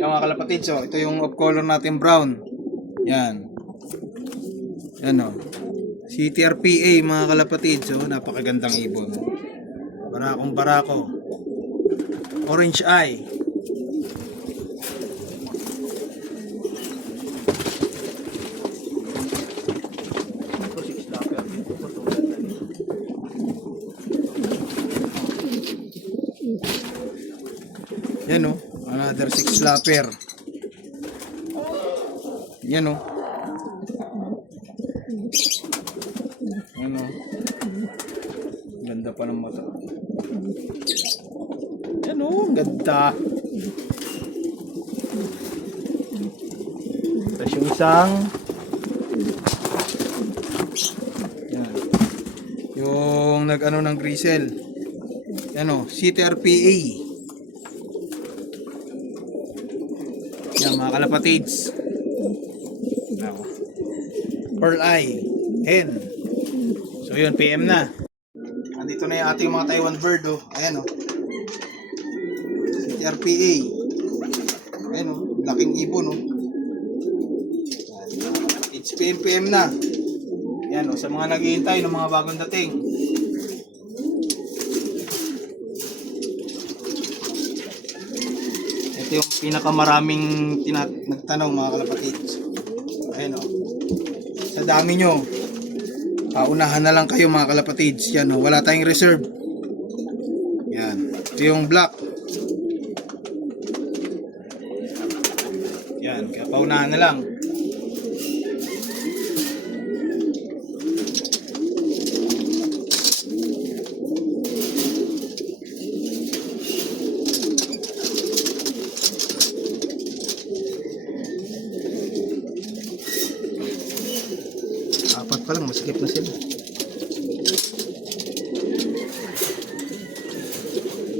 Yung mga kalapatid, so ito yung off color natin, brown. Yan. Yan o. CTRPA mga kalapatid. So napakagandang ibon. Barakong barako. Orange eye. Yan o. Another 6 slapper. Yan o. Yan o. Ganda pa ng mata. Yan o. Ganda. Tapos yung isang yan. Yung nag-ano ng grisel. Yan o. CTRPA. Yan mga kalapatids. Pearl eye. Hen. So yun, PM na. Andito na yung ating mga Taiwan bird oh. Ayan oh. CTRPA. Ayan oh. Laking ibon oh. It's PM na. Ayan oh. Sa mga naghihintay ng mga bagong dating. Ito yung pinakamaraming nagtanong mga kalapatids. Ayan o. Sa dami nyo, unahan na lang kayo mga kalapatids. Yan o. Wala tayong reserve. Yan. Ito yung black. Yan. Kaya paunahan na lang. Apat pa lang, masikip na sila.